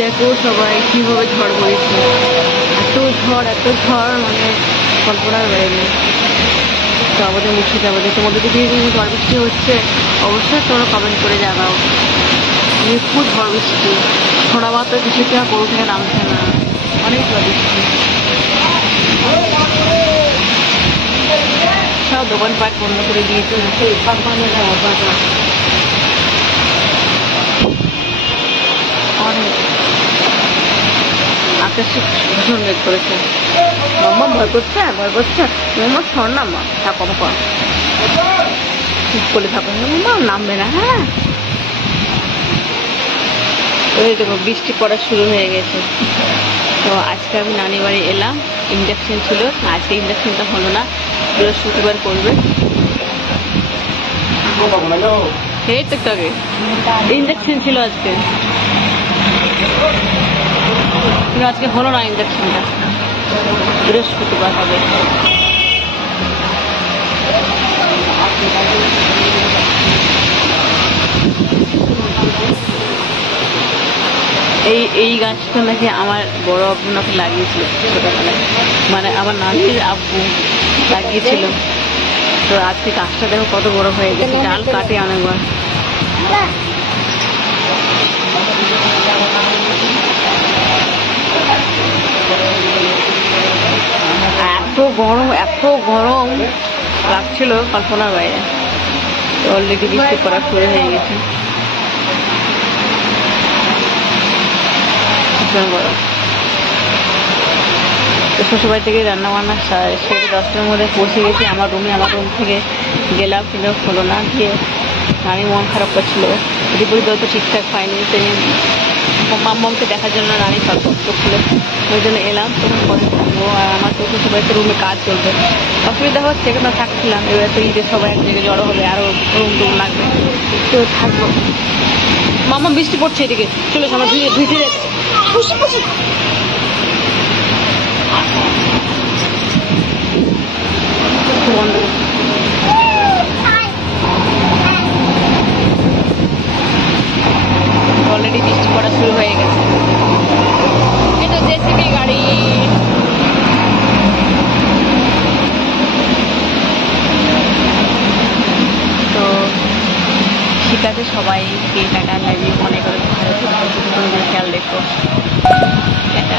দেখো সবাই কিভাবে ঝড় বইছে, এত ঝড় মানে কল্পনার বাইরে। তো আমাদের মুর্শিদাবাদে তোমাদের দিকে ঝড় বৃষ্টি হচ্ছে অবশ্যই তোমরা কমেন্ট করে জানাও। খুব ঝড় বৃষ্টি, শোনা মাত্র কিছুতে কোনো থেকে নামছে না, অনেক ঝড় বৃষ্টি। সব দোকানপাট বন্ধ করে দিয়েছে। অনেক আকাশে ভীষণ মেঘ করেছে। মাম্মা ভয় করছে মাম্মা ছড় না, মা থাকো কর চুপ করে থাকো, মাম্মা নামবে না। হ্যাঁ ওই দেখো বৃষ্টি পড়া শুরু হয়ে গেছে। তো আজকে আমি নানি বাড়ি এলাম, ইন্ডাকশন ছিল, আজকে ইন্ডাকশনটা হলো না, বৃহস্পতিবার করবে। এই তো আগে ইন্ডাকশন ছিল আজকে, কিন্তু আজকে হলো না ইন্ডাকশনটা, বৃহস্পতিবার হবে। এই গাছটা নাকি আমার বড় আব্বু নাকি লাগিয়েছিল ছোটবেলায়, মানে আমার নানির আব্বু লাগিয়েছিল। তো আজকে গাছটা দেখো কত বড় হয়ে গেছে, ডাল কাটে অনেকবার। এত গরম লাগছিল কল্পনার বাইরে। তো অলরেডি বৃষ্টি পড়া শুরু হয়ে গেছে, ভীষণ গরম। তো শ্বশুরবাড়ি থেকে রান্না বান্না সেরে 10টার মধ্যে পৌঁছে গেছি আমার রুমে। আমার রুম থেকে গেলাম, কিন্তু হলো না। গিয়ে নানি মন খারাপ করছিল, রিপোর্ট তো ঠিকঠাক পাইনি। মাম্মামকে দেখার জন্য নানি সতর্ক করছিল, ওই জন্য এলাম। তখন পরে থাকবো, আর আমার তো শ্বশুরবাড়িতে রুমে কাজ চলবে, অসুবিধা হচ্ছে, কেন থাকছিলাম। এবার তো ঈদের সবাই এক জায়গায় জড়ো হবে, আরও রুম লাগবে, তো থাকবো। মাম্মা বৃষ্টি পড়ছে এদিকে, চলে আমার ধুইতে যাচ্ছে। অলরেডি বৃষ্টি পড়া শুরু হয়ে গেছে। এই তো জেসিবি গাড়ি। তো ঠিক আছে, সবাই টাটা, লাভ ইউ, মনে করে ভালো খেয়াল রেখো। টাটা।